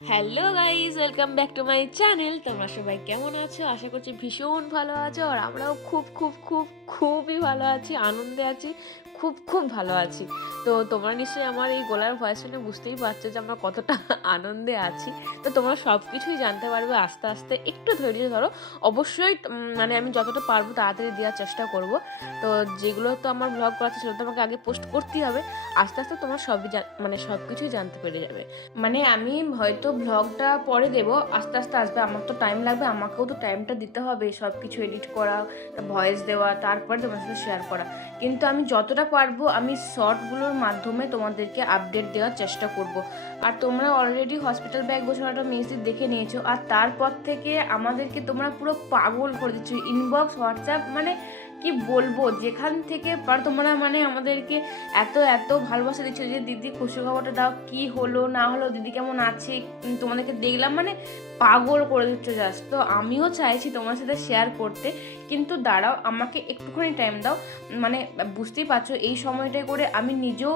Hello guys welcome back to my channel. তোমরা সবাই কেমন আছো? আশা করছি ভীষণ ভালো আছো, আর আমরাও খুব খুব খুব, খুবই ভালো আছি, আনন্দে আছি। খুব খুব ভালো আছি। তো তোমরা নিশ্চয়ই আমার এই গলার ভয়েস শুনে বুঝতেই পারছ যে আমরা কতটা আনন্দে আছি। তো তোমরা সব কিছুই জানতে পারবে আস্তে আস্তে। একটু ধৈর্য ধরো। অবশ্যই মানে আমি যতটা পারব তাড়াতাড়ি দেওয়ার চেষ্টা করব। তো যেগুলো তো আমার ব্লগ করা আছে সেগুলো তো আমাকে আগে পোস্ট করতেই হবে। আস্তে আস্তে তোমার সবই মানে সব কিছুই জানতে পেরে যাবে। মানে আমি হয়তো ব্লগটা পরে দেবো। আস্তে আস্তে আসবে। আমার তো টাইম লাগবে। আমাকেও তো টাইমটা দিতে হবে। সব কিছু এডিট করা ভয়েস দেওয়া, তারপরে তোমার সাথে শেয়ার করা। কিন্তু আমি যতটা পারব, আমি শর্টগুলোর মাধ্যমে তোমাদেরকে আপডেট দেওয়ার চেষ্টা করব। আর তোমরা অলরেডি হসপিটাল ব্যাগ গোছানোটা মেসেজ দেখে নিয়েছো। আর তারপর থেকে আমাদেরকে তোমরা পুরো পাগল করে দিচ্ছ। ইনবক্স হোয়াটসঅ্যাপ মানে কি বলব? যেখান থেকে পার তোমরা মানে আমাদেরকে এত এত ভালোবাসা দিচ্ছ যে, দিদি খুশি খবরটা দাও, কি হলো, না হলো, দিদি কেমন আছে? তোমাদেরকে দেখলাম মানে পাগল করে দিচ্ছ জাস্ট তো আমিও চাইছি তোমার সাথে শেয়ার করতে কিন্তু দাঁড়াও, আমাকে একটুখানি টাইম দাও। মানে বুঝতেই পারছ, এই সময়টায় করে আমি নিজেও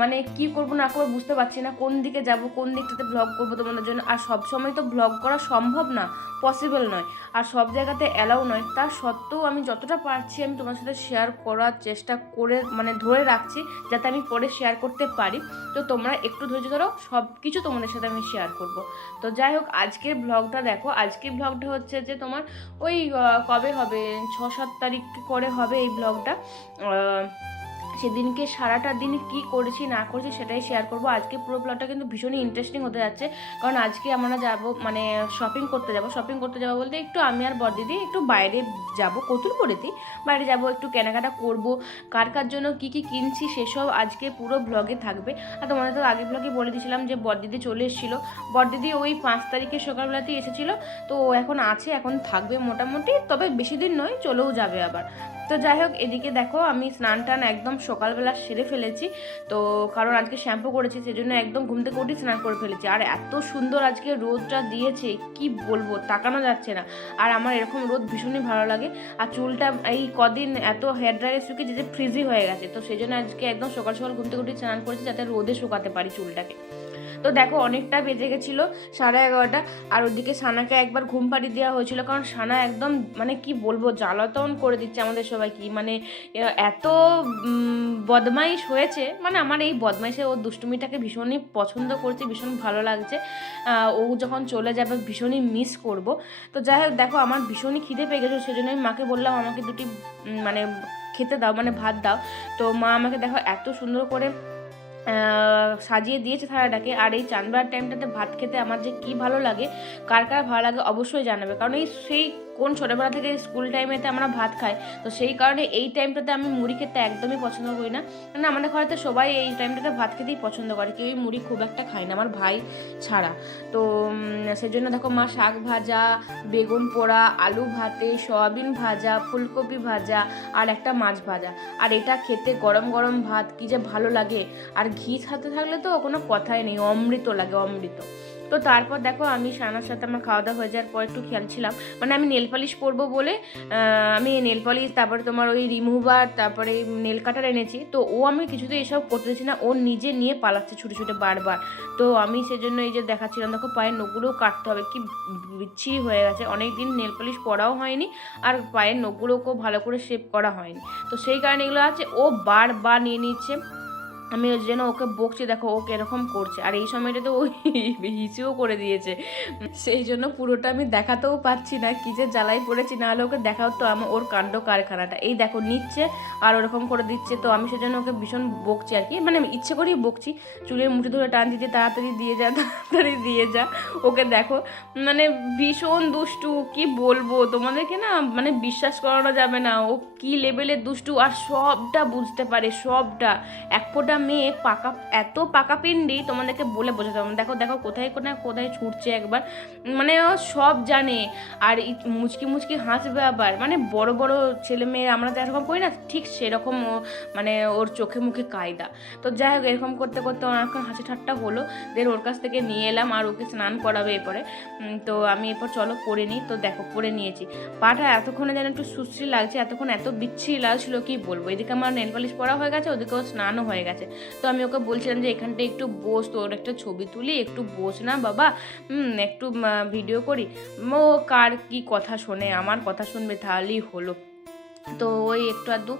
মানে কি করব না করব বুঝতে পারছি না, কোন দিকে যাব, কোন দিকটাতে ব্লগ করব তোমাদের জন্য। আর সব সময় তো ব্লগ করা সম্ভব না পসিবল নয়। আর সব জায়গাতে অ্যালাউ নয়। তা সত্ত্বেও আমি যতটা পারছি আমি তোমার সাথে শেয়ার করার চেষ্টা করে মানে ধরে রাখছি, যাতে আমি পরে শেয়ার করতে পারি। তো তোমরা একটু ধৈর্য ধরো সব কিছু তোমাদের সাথে আমি শেয়ার করব। তো যাই হোক, আজকের ব্লগটা দেখো। আজকের ব্লগটা হচ্ছে যে তোমার ওই কবে হবে? ছ সাত তারিখ করে হবে এই ব্লগটা সেদিনকে সারাটা দিন কি করেছি, না করেছি সেটাই শেয়ার করব। আজকে পুরো ব্লগটা কিন্তু ভীষণই ইন্টারেস্টিং হতে যাচ্ছে। কারণ আজকে আমরা যাব মানে শপিং করতে যাব। শপিং করতে যাব বলতে একটু আমি আর বড়দিদি একটু বাইরে যাব, কতুলপুরেতে। বাইরে যাব, একটু কেনাকাটা করব। কার কার জন্য কি কি কিনছি সেসব আজকে পুরো ব্লগে থাকবে। আর তোমাদের তো আগে ব্লগে বলে দিয়েছিলাম যে বড়দিদি চলে এসেছিল। বড়দিদি ওই পাঁচ তারিখে সকালবেলাতেই এসেছিল। তো এখন আছে, এখন থাকবে মোটামুটি। তবে বেশি দিন নয়, চলেও যাবে আবার। তো যাই হোক, এদিকে দেখো আমি স্নান টান একদম সকালবেলা সেরে ফেলেছি। তো কারণ আজকে শ্যাম্পু করেছি, সেজন্য একদম ঘুম থেকে উঠে স্নান করে ফেলেছি। আর এত সুন্দর আজকে রোদটা দিয়েছে, কি বলব, তাকানো যাচ্ছে না। আর আমার এরকম রোদ ভীষণই ভালো লাগে। আর চুলটা এই কদিন এত হেয়ার ড্রায়ারে শুকিয়েছে যে ফ্রিজি হয়ে গেছে। তো সেই জন্য আজকে একদম সকাল সকাল ঘুম থেকে উঠে স্নান করেছি, যাতে রোদে শুকাতে পারি চুলটাকে। তো দেখো অনেকটা বেজে গেছিল সাড়ে এগারোটা। আর ওদিকে সানাকে একবার ঘুম পাড়ি দেওয়া হয়েছিল, কারণ সানা একদম মানে কি বলব, জ্বালাতন করে দিচ্ছে আমাদের সবাই কি মানে এত বদমাইশ হয়েছে। মানে আমার এই বদমাইশে ও দুষ্টুমিটাকে ভীষণই পছন্দ করছে, ভীষণ ভালো লাগছে। ও যখন চলে যাবে ভীষণই মিস করব। তো যাই হোক, দেখো আমার ভীষণই খিদে পেয়ে গেছিল সেজন্য আমি মাকে বললাম, আমাকে দুটি মানে খেতে দাও মানে ভাত দাও। তো মা আমাকে দেখো এত সুন্দর করে সাজিয়ে দিয়েছে থালাটাকে। আর এই চাঁদবার টাইমটাতে ভাত খেতে আমার যে কী ভালো লাগে, কার কার ভালো লাগে অবশ্যই জানাবে। কারণ এই সেই কোন ছোটোবেলা থেকে স্কুল টাইমেতে আমরা ভাত খাই। তো সেই কারণে এই টাইমটাতে আমি মুড়ি খেতে একদমই পছন্দ করি না। কারণ আমাদের ঘরেতে সবাই এই টাইমটাতে ভাত খেতেই পছন্দ করে। কেউই মুড়ি খুব একটা খায় না, আমার ভাই ছাড়া। তো সেজন্য দেখো মা শাক ভাজা, বেগুন পোড়া, আলু ভাতে, সয়াবিন ভাজা, ফুলকপি ভাজা আর একটা মাছ ভাজা। আর এটা খেতে গরম গরম ভাত কি যে ভালো লাগে। আর ঘি সাথে থাকলে তো কোনো কথাই নেই, অমৃত লাগে অমৃত। তো তারপর দেখো আমি সানার সাথে আমার খাওয়া দাওয়া হয়ে যাওয়ার পর একটু খেয়াল ছিলাম। মানে আমি নেল পালিশ পরবো বলে আমি নেল পালিশ, তারপরে তোমার ওই রিমুভার তারপরে নেল কাটার এনেছি। তো ও আমি কিছুতে এসব করতেছি না, ও নিজে নিয়ে পালাচ্ছে ছুটে ছুটে বারবার। তো আমি সেজন্য এই যে দেখাচ্ছিলাম, দেখো পায়ের নখগুলোও কাটতে হবে। কি বিচ্ছিরি হয়ে গেছে। অনেক দিন নেল পালিশ পরাও হয়নি, আর পায়ের নখগুলোকেও ভালো করে শেপ করা হয়নি। তো সেই কারণে এগুলো আছে, ও বারবার নিয়ে নিচ্ছে। আমি ওই জন্য ওকে বকছি, দেখো ও এরকম করছে। আর এই সময়টাতে ও হিসিও করে দিয়েছে। সেই জন্য পুরোটা আমি দেখাতেও পাচ্ছি না, কি যে জ্বালাই পড়েছি। না হলে ওকে দেখাও তো আমার, ওর কাণ্ড কারখানাটা। এই দেখো, নিচ্ছে আর ওরকম করে দিচ্ছে। তো আমি সেজন্য ওকে ভীষণ বকছি আর কি। মানে আমি ইচ্ছে করেই বকছি। চুলের মুঠি ধরে টান দিতে তাড়াতাড়ি দিয়ে যা, তাড়াতাড়ি দিয়ে যা। ওকে দেখো মানে ভীষণ দুষ্টু, কি বলব? তোমাদেরকে না মানে বিশ্বাস করানো যাবে না। ও কি লেভেলের দুষ্টু? আর সবটা বুঝতে পারে, সবটা। এক ফোঁটা মেয়ে পাকা, এত পাকা পিন্ডি, তোমাদেরকে বলে বোঝাতে না। দেখো দেখো কোথায় কোথায় কোথায় ছুটছে একবার। মানে সব জানে। আর মুচকি মুচকি হাসবে আবার। মানে বড় বড় ছেলে মেয়ে আমরা তো এরকম করি না, ঠিক সেরকম মানে ওর চোখে মুখে কায়দা। তো যাই হোক, এরকম করতে করতে অনেকক্ষণ হাসি ঠাট্টা হলো। দেন ওর কাছ থেকে নিয়ে এলাম আর ওকে স্নান করাবে এরপরে। তো আমি এরপর চলো পরে নিই। তো দেখো, পরে নিয়েছি। পাটা এতক্ষণে যেন একটু সুশ্রী লাগছে, এতক্ষণ এত বিচ্ছিরি লাগছিল, কি বলব? এদিকে আমার নেল পালিশ পরা হয়ে গেছে ওদিকেও স্নানও হয়ে গেছে। তো আমি ওকে বলছিলাম যে এখানটা একটু বস, তোর একটা ছবি তুলি, একটু বস না বাবা। একটু ভিডিও করি। ও কার কি কথা শোনে, আমার কথা শুনবে তাহলেই হলো। তো ওই একটু আধটু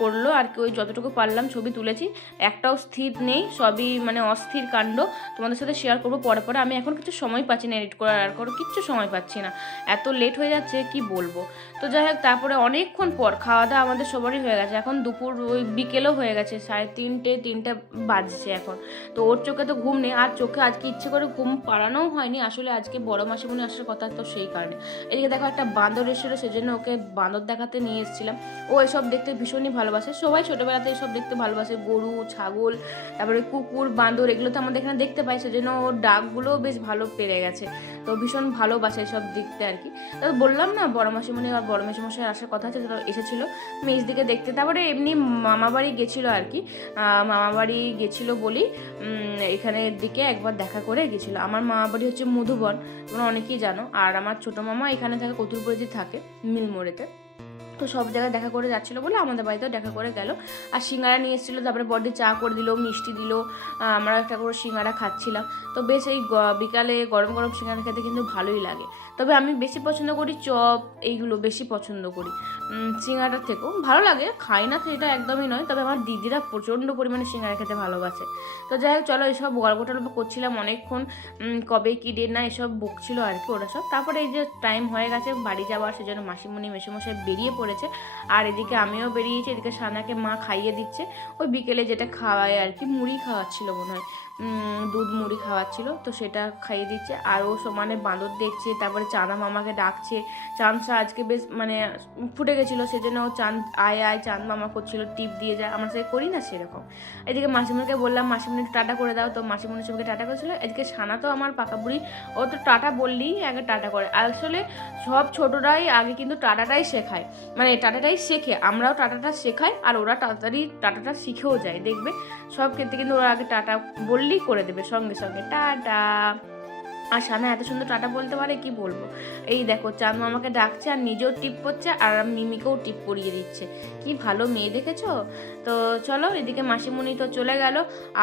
করল। আর কি ওই যতটুকু পারলাম ছবি তুলেছি। একটাও স্থির নেই, সবই মানে অস্থির কাণ্ড। তোমাদের সাথে শেয়ার করব পরে পরে। আমি এখন কিছু সময় পাচ্ছি না এডিট করার, আর কোনো কিচ্ছু সময় পাচ্ছি না। এত লেট হয়ে যাচ্ছে, কি বলব? তো যাই হোক, তারপরে অনেকক্ষণ পর খাওয়া দাওয়া আমাদের সবারই হয়ে গেছে। এখন দুপুর ওই বিকেলও হয়ে গেছে, সাড়ে তিনটে তিনটে বাজছে এখন। তো ওর চোখে তো ঘুম নেই, আর চোখে আজকে ইচ্ছে করে ঘুম পাড়ানোও হয়নি। আসলে আজকে বড় মাসিমণি আসার কথা তো সেই কারণে। এদিকে দেখো একটা বাঁদর এসেছিল, সেজন্য ওকে বাঁদর দেখাতে নিয়ে এসেছিলাম। ও এসব দেখতে ভীষণই ভালোবাসে। সবাই ছোটোবেলাতে এসব দেখতে ভালোবাসে। গরু, ছাগল, তারপরে কুকুর, বাঁদর, এগুলো তো আমাদের এখানে দেখতে পাই, সেজন্য ওর ডাকগুলোও বেশ ভালো পেরে গেছে। তো ভীষণ ভালোবাসে এসব দেখতে আর কি। তো বললাম না, বড় মাসিমণি আর বড় মাসিমশাই আসার কথা আছে তো এসেছিল। মেজ দিকে দেখতে। তারপরে এমনি মামা বাড়ি গেছিল আর কি। মামা বাড়ি গেছিল বলি এখানের দিকে একবার দেখা করে গেছিল। আমার মামা বাড়ি হচ্ছে মধুবন, তোমরা অনেকেই জানো। আর আমার ছোটো মামা এখানে থাকে কতুলপুরেজি থাকে, মিলমোড়েতে। তো সব জায়গায় দেখা করে যাচ্ছিল বলে আমাদের বাড়িতেও দেখা করে গেল। আর সিঙ্গারা নিয়ে এসেছিল, তারপরে বডি চা করে দিল, মিষ্টি দিল আমরা একটা করে সিঙ্গারা খাচ্ছিলাম। তো বেশ এই বিকালে গরম গরম সিঙ্গারা খেতে কিন্তু ভালোই লাগে। তবে আমি বেশি পছন্দ করি চপ এইগুলো বেশি পছন্দ করি। উম, সিঙ্গারার থেকেও ভালো লাগে খাই না সেটা একদমই নয় তবে আমার দিদিরা প্রচণ্ড পরিমাণে সিঙ্গারা খেতে ভালোবাসে। তো যাই হোক চলো এসব গল্প টল্প করছিলাম অনেকক্ষণ কবে কী ডেট না এসব বকছিল আর কি ওরা সব। তারপরে এই যে টাইম হয়ে গেছে বাড়ি যাওয়ার সেজন্য মাসিমণি মেসোমশাই বেরিয়ে পড়েছে। আর এদিকে আমিও বেরিয়েছি এদিকে সানাকে মা খাইয়ে দিচ্ছে। ওই বিকেলে যেটা খাওয়ায় আর কি মুড়ি খাওয়াচ্ছিল মনে হয়। দুধ মুড়ি খাওয়াচ্ছিল, তো সেটা খাইয়ে দিচ্ছে। আর ও সমানে বাঁদর দেখছে, তারপরে চাঁদা মামাকে ডাকছে। চাঁদসা আজকে বেশ মানে ফুটে গেছিল, সেজন্য ও চাঁদ, আয় আয়, চাঁদ মামা করছিল, টিপ দিয়ে যায়। আমরা সে করি না সেরকম। এদিকে মাসিমণিকে বললাম, মাসিমণি টাটা করে দাও। তো মাসিমণি সবকে টাটা করেছিল। এদিকে সানা তো আমার পাকা বুড়ি, ও তো টাটা বললেই আগে টাটা করে। আসলে সব ছোটরাই আগে কিন্তু টাটাটাই শেখায়। মানে টাটাটাই শেখে, আমরাও টাটাটা শেখাই, আর ওরা তাড়াতাড়ি টাটাটা শিখেও যায়, দেখবে? সব ক্ষেত্রে কিন্তু ওরা আগে টাটা বললেই করে দেবে সঙ্গে সঙ্গে। টাটা। আর সানা এত সুন্দর টাটা বলতে পারে কি বলব? এই দেখো চাঁদ মামাকে ডাকছে আর নিজেও টিপ করছে আর মিমিকেও টিপ পরিয়ে দিচ্ছে। কি ভালো মেয়ে দেখেছ? তো চলো এদিকে মাসিমণি তো চলে গেল।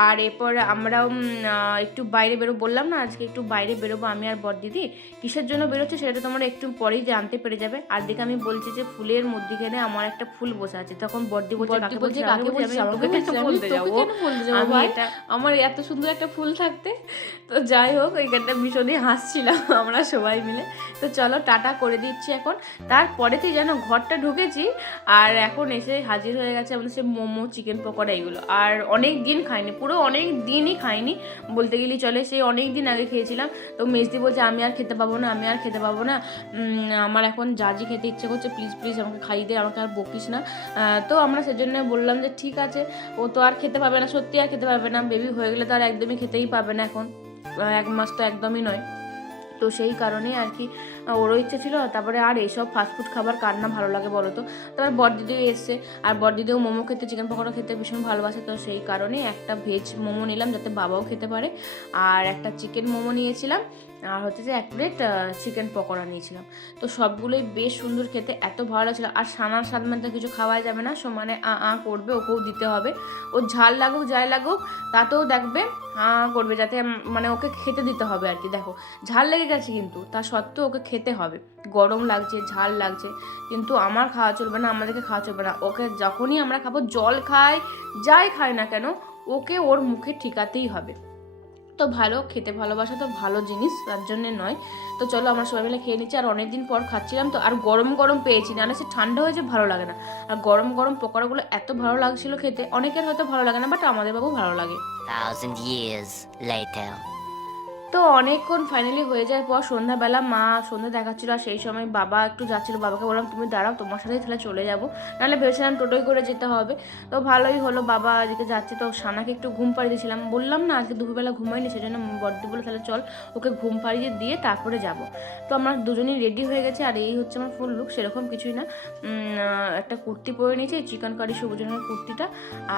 আর এরপর আমরাও একটু বাইরে বেরো বললাম না আজকে একটু বাইরে বেরোবো আমি আর বড়দিদি কিসের জন্য বেরোচ্ছে সেটা তোমরা একটু পরেই জানতে পেরে যাবে। আর দিকে আমি বলছি যে ফুলের মধ্যিখানে আমার একটা ফুল বসে আছে। তখন বড়দি বলছে কাকে আমাকে আমি? এটা আমার এত সুন্দর একটা ফুল থাকতে। তো যাই হোক ওইখানটা ভীষণই হাসছিলাম আমরা সবাই মিলে। তো চলো টাটা করে দিচ্ছি এখন। তারপরেতেই যেন ঘরটা ঢুকেছি আর এখন এসে হাজির হয়ে গেছে আমাদের সে মোমো, চিকেন পকোড়া এগুলো। আর অনেক দিন খাইনি, পুরো অনেক দিনই খাইনি। বলতে গেলে চলে সেই অনেক দিন আগে খেয়েছিলাম। তো মেজদি বলছে, আমি আর খেতে পাবো না, আমি আর খেতে পাবো না। আমার এখন জাজি খেতে ইচ্ছে করছে প্লিজ প্লিজ আমাকে খাইয়ে দে, আমাকে আর বকিস না। তো আমরা সেজন্য বললাম যে, ঠিক আছে। ও তো আর খেতে পাবে না, সত্যি আর খেতে পারবে না। বেবি হয়ে গেলে তো আর একদমই খেতেই পাবে না এখন। এক মাস তো একদমই নয়। তো সেই কারণেই আর কি ওরও ইচ্ছে ছিল, তারপরে আর এইসব ফাস্টফুড খাবার কার না ভালো লাগে বলো তো? তারপর বড়দিদি এসছে, আর বড়দিদিও মোমো খেতে চিকেন পকোড়া খেতে ভীষণ ভালোবাসে, তো সেই কারণে একটা ভেজ মোমো নিলাম যাতে বাবাও খেতে পারে। আর একটা চিকেন মোমো নিয়েছিলাম আর হচ্ছে যে এক প্লেট চিকেন পকোড়া নিয়েছিলাম। তো সবগুলোই বেশ সুন্দর খেতে, এত ভালো লাগছিল। আর সানার স্বাদ মানে কিছু খাওয়াই যাবে না সমানে আ আ করবে, ওকেও দিতে হবে। ও ঝাল লাগুক, যাই লাগুক, তাতেও দেখবে, আ, করবে যাতে মানে ওকে খেতে দিতে হবে আর কি। দেখো, ঝাল লেগে গেছে কিন্তু, তা সত্ত্বেও ওকে খেতে হবে। গরম লাগছে, ঝাল লাগছে, কিন্তু আমার খাওয়া চলবে না, আমাদেরকে খাওয়া চলবে না। ওকে যখনই আমরা খাব, জল খাই, যাই খাই না কেন, ওকে ওর মুখে ঠিকাতেই হবে। তো ভালো, খেতে ভালোবাসা তো ভালো জিনিস, তার জন্য নয়। তো চলো আমরা সবাই মিলে খেয়ে নিচ্ছি। আর অনেকদিন পর খাচ্ছিলাম তো, আর গরম গরম পেয়েছি না সে ঠান্ডা হয়েছে ভালো লাগে না। আর গরম গরম পকোড়াগুলো এত ভালো লাগছিল খেতে, অনেকের হয়তো ভালো লাগে না বাট আমাদের বাবু ভালো লাগে. তো অনেকক্ষণ ফাইনালি হয়ে যাওয়ার পর সন্ধ্যাবেলা মা সন্ধ্যা দেখাচ্ছিল আর সেই সময় বাবা একটু যাচ্ছিল। বাবাকে বললাম, তুমি দাঁড়াও, তোমার সাথেই তাহলে চলে যাব। নাহলে ভেবেছিলাম টোটোই করে যেতে হবে। তো ভালোই হলো, বাবা এদিকে যাচ্ছে। তো সানাকে একটু ঘুম পাড়িয়ে দিয়েছিলাম। বললাম, না, আজকে দুপুরবেলা ঘুমাইনি, সেজন্য বড্ডি বলে তাহলে চল, ওকে ঘুম পাড়িয়ে দিয়ে তারপরে যাব। তো আমরা দুজনেই রেডি হয়ে গেছে। আর এই হচ্ছে আমার ফুল লুক সেরকম কিছুই না। একটা কুর্তি পরে নিয়েছি চিকেন কারি সবুজ রঙের কুর্তিটা।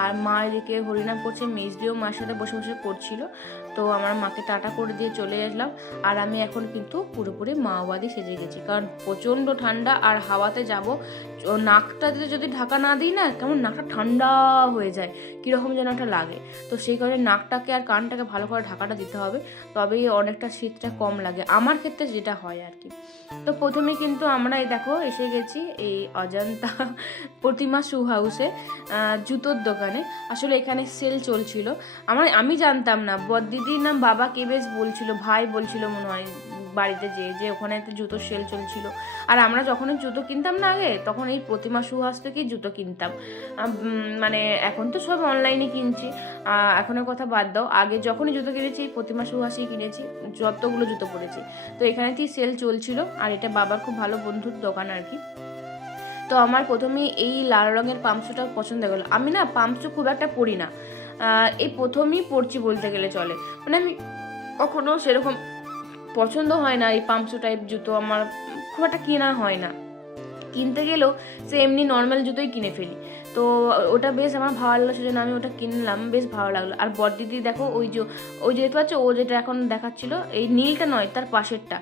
আর মা এদিকে হরিনাম করছে মেজ দিয়েও মার সাথে বসে বসে করছিল। তো আমার মাকে টাটা করে দিয়ে চলে আসলাম। আর আমি এখন কিন্তু পুরোপুরি মাওবাদী সেজে গেছি। কারণ প্রচণ্ড ঠান্ডা আর হাওয়াতে যাব নাকটাতে যদি ঢাকা না দিই না, কেমন নাকটা ঠান্ডা হয়ে যায়, কীরকম যেন একটা লাগে। তো সেই কারণে নাকটাকে আর কানটাকে ভালো করে ঢাকাটা দিতে হবে, তবেই অনেকটা শীতটা কম লাগে। আমার ক্ষেত্রে যেটা হয় আর কি। তো প্রথমে কিন্তু আমরা এই দেখো, এসে গেছি এই অজন্তা প্রতিমা শু হাউসে জুতোর দোকানে। আসলে এখানে সেল চলছিল। আমার, আমি জানতাম না বদিদির নাম বাবা কেবেজ বলছিল, ভাই বলছিল মনে হয়। বাড়িতে যে যে ওখানে একটা জুতোর সেল চলছিল। আর আমরা যখন জুতো কিনতাম না আগে, তখন এই প্রতিমা সুহাস থেকেই জুতো কিনতাম। মানে এখন তো সব অনলাইনে কিনছি। এখনের কথা বাদ দাও। আগে যখনই জুতো কিনেছি প্রতিমা সুহাসেই কিনেছি, যতগুলো জুতো পরেছি। তো এখানেতেই সেল চলছিল, আর এটা বাবার খুব ভালো বন্ধুর দোকান আর কি। তো আমার প্রথমেই এই লাল রঙের পাম্পসুটা পছন্দ হয়ে আমি না পাম্পসু খুব একটা পরি না। এই প্রথমেই পরছি বলতে গেলে চলে। মানে আমি কখনো সেরকম পছন্দ হয় না, এই পাম্পসু টাইপ জুতো আমার খুব একটা কেনা হয় না। কিনতে গেলেও সে এমনি নর্মাল জুতোই কিনে ফেলি। তো ওটা বেশ আমার ভালো লাগল, সেজন্য আমি ওটা কিনলাম, বেশ ভালো লাগল। আর বড় দিদি দেখো, ওই যে ওই যে দেখতে পাচ্ছ ও যেটা এখন দেখাচ্ছিল, এই নীলটা নয়, তার পাশেরটা।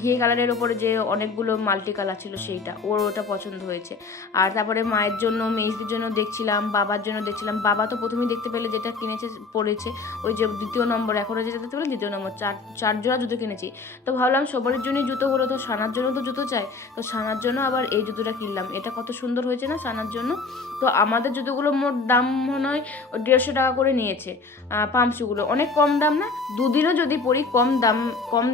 ঘিয়ে কালারের ওপরে যে অনেকগুলো মাল্টি কালার ছিল সেইটা, ওর ওটা পছন্দ হয়েছে। আর তারপরে মায়ের জন্য মেজদির জন্য দেখছিলাম, বাবার জন্য দেখছিলাম। বাবা তো প্রথমেই দেখতে পেলে যেটা কিনেছে, পড়েছে, ওই যে দ্বিতীয় নম্বর এখনও যেটা দেখতে পেলে দ্বিতীয় নম্বর, চার চার জোড়া জুতো কিনেছি। তো ভাবলাম সবার জন্যই জুতো হলো, তো সানার জন্য তো জুতো চাই। তো সানার জন্য আবার এই জুতোটা কিনলাম। এটা কত সুন্দর হয়েছে না সানার জন্য? তো আমাদের জুতোগুলো মোট দাম মনে হয় দেড়শো টাকা করে নিয়েছে পাম্পসুগুলো অনেক কম দাম না? দুদিনও যদি পরি, কম দাম, কম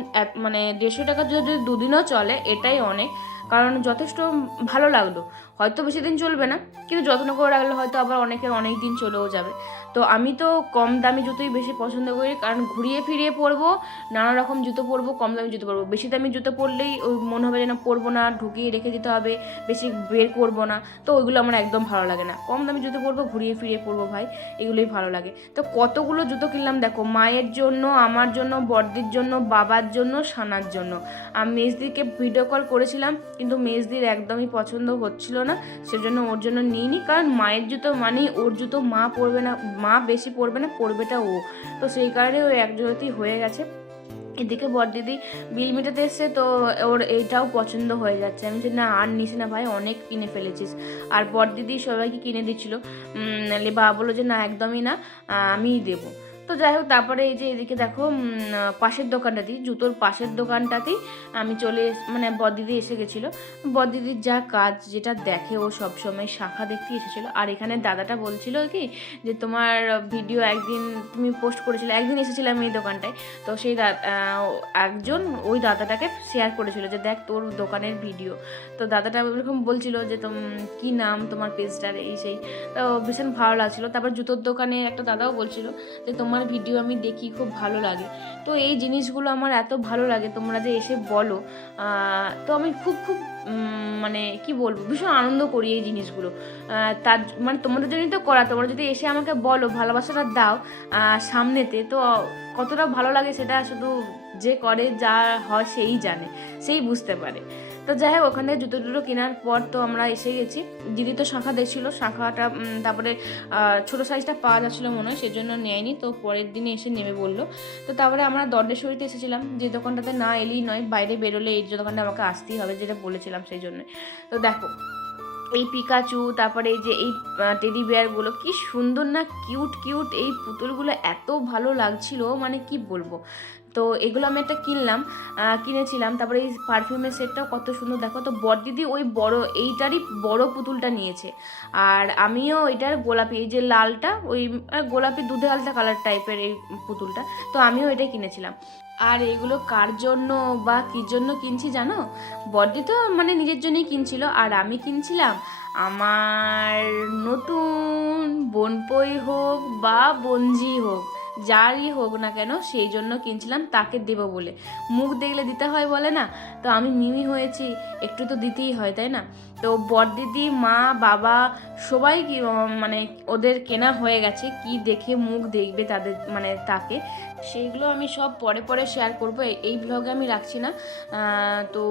মানে দেড়শো টাকা যদি দুদিনও চলে, এটাই অনেক। কারণ যথেষ্ট ভালো লাগল। হয়তো বেশি দিন চলবে না, কিন্তু যত্ন করে রাখলে হয়তো আবার অনেকে অনেক দিন চলেও যাবে। তো আমি তো কম দামি জুতোই বেশি পছন্দ করি, কারণ ঘুরিয়ে ফিরিয়ে পরবো, নানা রকম জুতো পরবো, কম দামি জুতো পরবো। বেশি দামি জুতো পরলেই ওই মনে হবে যেন পরবো না, ঢুকিয়ে রেখে দিতে হবে, বেশি বের করব না। তো ওইগুলো আমার একদম ভালো লাগে না। কম দামি জুতো পরবো, ঘুরিয়ে ফিরিয়ে পরবো ভাই, এগুলোই ভালো লাগে। তো কতগুলো জুতো কিনলাম দেখো, মায়ের জন্য, আমার জন্য, বড়দির জন্য, বাবার জন্য, সানার জন্য। আমি মেজদিকে ভিডিও কল করেছিলাম, কিন্তু মেজদির একদমই পছন্দ হচ্ছিল না, সেজন্য ওর জন্য নিইনি, কারণ মায়ের জুতো মানেই ওর জুতো মা পরবে না মা বেশি পড়বে না, পড়বেটা ও। তো সেই কারণে ওই এক জোড়াতেই হয়ে গেছে। এদিকে বড়দিদি বিল মেটাতে এসছে, তো ওর এইটাও পছন্দ হয়ে যাচ্ছে। আমি যে না, আর নিস না ভাই, অনেক কিনে ফেলেছিস। আর বড়দিদি সবাইকে কিনে দিচ্ছিল। বাবা বলল যে, না, একদমই না আমিই দেবো। তো যাই হোক, তারপরে এই যে এদিকে দেখো পাশের দোকানটাতেই জুতোর পাশের দোকানটাতেই আমি চলে মানে বদিদি এসে গেছিল। বদিদির যা কাজ, যেটা দেখে ও সবসময় শাখা দেখতে এসেছিল। আর এখানে দাদাটা বলছিল কি, যে তোমার ভিডিও একদিন তুমি পোস্ট করেছিলে, একদিন এসেছিলাম এই দোকানটায়। তো সেই একজন ওই দাদাটাকে শেয়ার করেছিল যে দেখ তোর দোকানের ভিডিও। তো দাদাটা এরকম বলছিল যে তোম, কি নাম তোমার পেজটার এই সেই। তো ভীষণ ভালো লাগছিল। তারপর জুতোর দোকানে একটা দাদাও বলছিল যে তোমার ভিডিও আমি দেখি, খুব ভালো লাগে। তো এই জিনিসগুলো আমার এত ভালো লাগে, তোমরা যে এসে বলো তো আমি খুব খুব মানে কি বলব, ভীষণ আনন্দ করি এই জিনিসগুলো। তার মানে তোমাদের জন্যই তো করা, তোমরা যদি এসে আমাকে বলো, ভালোবাসাটা দাও সামনেতে, তো কতটা ভালো লাগে সেটা শুধু যে করে, যা হয় সেই জানে, সেই বুঝতে পারে। তো যাই হোক, ওখানে জুতো টুতো কেনার পর তো আমরা এসে গেছি। দিদি তো শাঁখা দেখছিল, শাঁখাটা তারপরে ছোটো সাইজটা পাওয়া যাচ্ছিল মনে হয় সেই জন্য নেয়নি। তো পরের দিনে এসে নেমে বলল। তো তারপরে আমরা দণ্ডেশ্বরীতে এসেছিলাম। যে দোকানটাতে না এলেই নয়, বাইরে বেরোলে এই দোকানটা আমাকে আসতেই হবে, যেটা বলেছিলাম সেই জন্য তো দেখো, এই পিকাচু তারপরে এই যে এই টেডি বিয়ারগুলো কি সুন্দর না কিউট কিউট এই পুতুলগুলো এত ভালো লাগছিল মানে কি বলব? তো এগুলো আমি একটা কিনলাম কিনেছিলাম। তারপরে এই পারফিউমের সেটটাও কত সুন্দর দেখো তো বড়দিদি ওই বড়, এইটারই বড় পুতুলটা নিয়েছে। আর আমিও এটার গোলাপি, এই যে লালটা, ওই গোলাপি দুধে আলতা কালার টাইপের এই পুতুলটা, তো আমিও এটাই কিনেছিলাম। আর এগুলো কার জন্য বা কী জন্য কিনছি জানো? বড়দি তো মানে নিজের জন্যই কিনছিল। আর আমি কিনছিলাম আমার নতুন বোনপই হোক বা বঞ্জি হোক। যারই হোক না কেন সেই জন্য কিনছিলাম, তাকে দেবো বলে। মুখ দেখলে দিতে হয় বলে না, তো আমি মিমি হয়েছি, একটু তো দিতেই হয়, তাই না? তো বড়দিদি, মা, বাবা সবাই কি মানে ওদের কেনা হয়ে গেছে, কি দেখে মুখ দেখবে তাদের মানে তাকে, সেইগুলো আমি সব পরে পরে শেয়ার করব এই- ব্লগে আমি রাখছি না। তো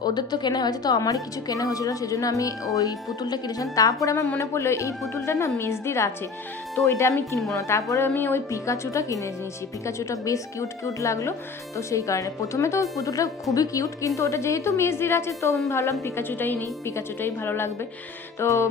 ওদের তো কেনা হয়েছে, তো আমারই কিছু কেনা হয়েছিল, সেজন্য আমি ওই পুতুলটা কিনেছিলাম। তারপরে আমার মনে পড়ল, এই পুতুলটা না মেজদির আছে, তো এটা আমি কিনবো না। তারপরে আমি ওই পিকাচুটা কিনে নিয়েছি। পিকাচুটা বেশ কিউট কিউট লাগল, তো সেই কারণে। প্রথমে তো ওই পুতুলটা খুবই কিউট কিন্তু ওটা যেহেতু মেজদির আছে, তো আমি ভাবলাম পিকাচুটাই নিই, পিকাচুটাই ভালো লাগবে। তো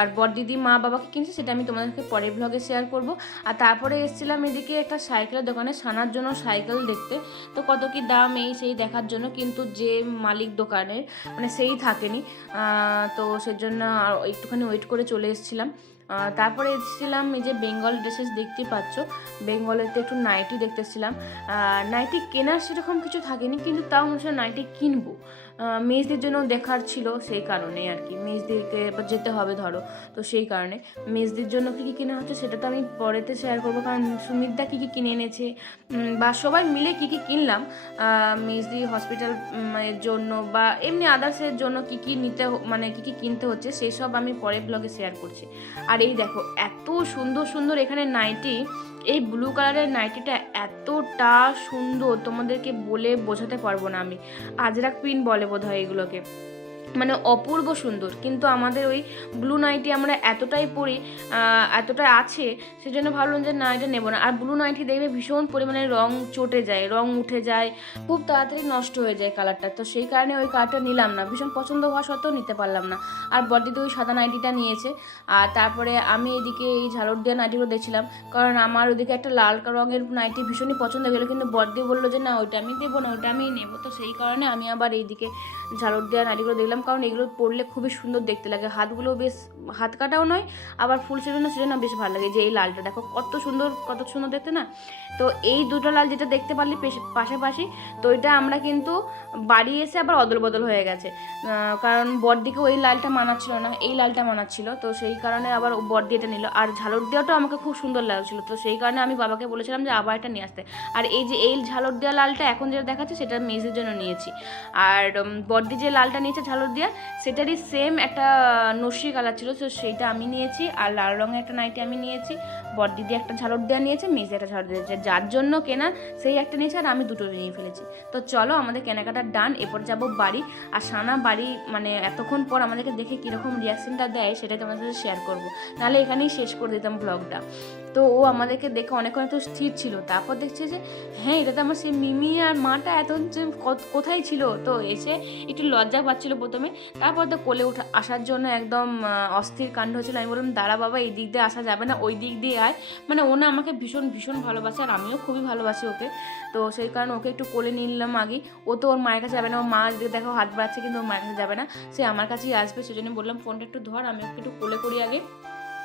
আর বর দিদি মা বাবাকে কিনছে, সেটা আমি তোমাদেরকে পরের ব্লগে শেয়ার করব। আর তারপরে এসেছিলাম এদিকে একটা সাইকেলের দোকানে সানার জন্য সাইকেল দেখতে। তো কত কি দাম এই সেই দেখার জন্য, কিন্তু যে মালিক দোকানের মানে সেই থাকেনি। তো সেজন্য একটুখানি ওয়েট করে চলে এসেছিলাম। তারপরে এসেছিলাম এই যে বেঙ্গল ড্রেসেস দেখতে পাচ্ছ। বেঙ্গলেতে একটু নাইটি দেখতে এসেছিলাম। নাইটি কেনার সেরকম কিছু থাকেনি, কিন্তু তাও হচ্ছে নাইটি কিনবো। আহ, মেজদির জন্য দেখার ছিল সেই কারণে আর কি। এবার যেতে হবে ধরো তো সেই কারণে। মেজদির জন্য কী কী কেনা হচ্ছে সেটা তো আমি পরেতে শেয়ার করব কারণ সুমিতদা কী কী কিনে এনেছে বা সবাই মিলে কী কী কিনলাম মেজদি হসপিটাল এর জন্য বা এমনি আদার্সের জন্য কী কী নিতে মানে কী কী কিনতে হচ্ছে সেই সব আমি পরের ব্লগে শেয়ার করছি। আর এই দেখো এত সুন্দর সুন্দর এখানে নাইটি এই ব্লু কালারের নাইটিটা এতটা সুন্দর, তোমাদেরকে বলে বোঝাতে পারব না আমি। আজরাক পিন বলে বোধ হয় এগুলোকে। মানে অপূর্ব সুন্দর। কিন্তু আমাদের ওই ব্লু নাইটি আমরা এতটাই পরি এতটাই আছে, সেজন্য ভাবলাম যে না, এটা নেব না। আর ব্লু নাইটি দেখবে ভীষণ পরিমাণে রং চটে যায়, রং উঠে যায়, খুব তাড়াতাড়ি নষ্ট হয়ে যায় কালারটা তো সেই কারণে ওই কালারটা নিলাম না। ভীষণ পছন্দ হওয়া সত্ত্বেও নিতে পারলাম না। আর বডিতে ওই সাদা নাইটিটা নিয়েছে। আর তারপরে আমি এদিকে এই ঝালর দেওয়া নাইটিগুলো দেখছিলাম। কারণ আমার ওদিকে একটা লাল রঙের নাইটি ভীষণই পছন্দ গেলো কিন্তু বর্দি বলল যে, না, ওইটা আমি দেবো না, ওইটা আমি নেব। তো সেই কারণে আমি আবার এইদিকে ঝালর দেওয়া নাইটিগুলো দেখলাম, কারণ এগুলো পরলে খুবই সুন্দর দেখতে লাগে। হাতগুলো বেশ, হাত কাটাও নয়, আবার ফুল সেজন্য সেজন্য বেশ ভালো লাগে। যে এই লালটা, দেখো কত সুন্দর কত সুন্দর দেখতে না? তো এই দুটো লাল যেটা দেখতে পারলি পেশ- পাশাপাশি, তো এটা আমরা কিন্তু বাড়ি এসে আবার অদল বদল হয়ে গেছে। কারণ বড়দিকে ওই লালটা মানাচ্ছিল না, এই লালটা মানাচ্ছিল, তো সেই কারণে আবার বড়দি এটা নিল। আর ঝালর দেওয়াটাও আমাকে খুব সুন্দর লাগছিল, তো সেই কারণে আমি বাবাকে বলেছিলাম যে আবার এটা নিয়ে আসতে। আর এই যে এই ঝালর দেওয়া লালটা এখন যেটা দেখাচ্ছে, সেটা মেজের জন্য নিয়েছি। আর বড়দি যে লালটা নিয়েছে ঝালর দেওয়া সেটারই সেম একটা নস্যি কালার ছিল তো সেইটা আমি নিয়েছি। আর লাল রঙের একটা নাইটি আমি নিয়েছি। বড়দিদি একটা ঝালর দেওয়া নিয়েছে মেজে একটা ঝালর দিয়েছে যার জন্য কেনা, সেই একটা নিয়েছে, আর আমি দুটো নিয়ে ফেলেছি। তো চলো, আমাদের কেনাকাটার ডান এরপর যাব বাড়ি। আর সানা বাড়ি মানে এতক্ষণ পর আমাদেরকে দেখে কীরকম রিয়াকশনটা দেয় সেটা তোমাদের সাথে শেয়ার করব। নাহলে এখানেই শেষ করে দিতাম ব্লগটা তো ও আমাদেরকে দেখে অনেকক্ষণ তো স্থির ছিল। তারপর দেখছে যে হ্যাঁ এটা তো আমার সেই মিমি আর মাটা এত যে কোথায় ছিল? তো এসে একটু লজ্জা পাচ্ছিল প্রথমে। তারপর তো কোলে উঠা আসার জন্য একদম অস্থির কাণ্ড হচ্ছিল। আমি বললাম, দাঁড়া বাবা, এই দিক দিয়ে আসা যাবে না, ওই দিক দিয়ে আয়। মানে ও না আমাকে ভীষণ ভীষণ ভালোবাসে আর আমিও খুবই ভালোবাসি ওকে। তো সেই কারণে ওকে একটু কোলে নিলাম আগে। ও তো ওর মায়ের কাছে যাবে না, ওর মা দেখো হাত বাড়াচ্ছে কিন্তু ওর মায়ের কাছে যাবে না। সে আমার কাছেই আসবে, সেজন্য বললাম, ফোনটা একটু ধর, আমি ওকে একটু কোলে করি আগে।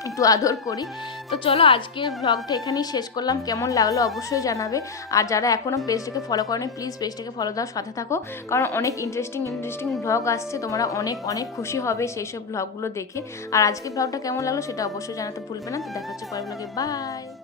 একটু আদর করি। তো চলো আজকের ব্লগটা এখানেই শেষ করলাম। কেমন লাগল অবশ্যই জানাবে। আর যারা এখনও পেজটাকে ফলো করেনি প্লিজ পেজটাকে ফলো দেওয়ার সাথে থাকো। কারণ অনেক ইন্টারেস্টিং ইন্টারেস্টিং ব্লগ আসছে। তোমরা অনেক অনেক খুশি হবে সেই সব ব্লগগুলো দেখে। আর আজকের ব্লগটা কেমন লাগল সেটা অবশ্যই জানাতে ভুলবে না। তো দেখা হচ্ছে পরের ব্লগে বাই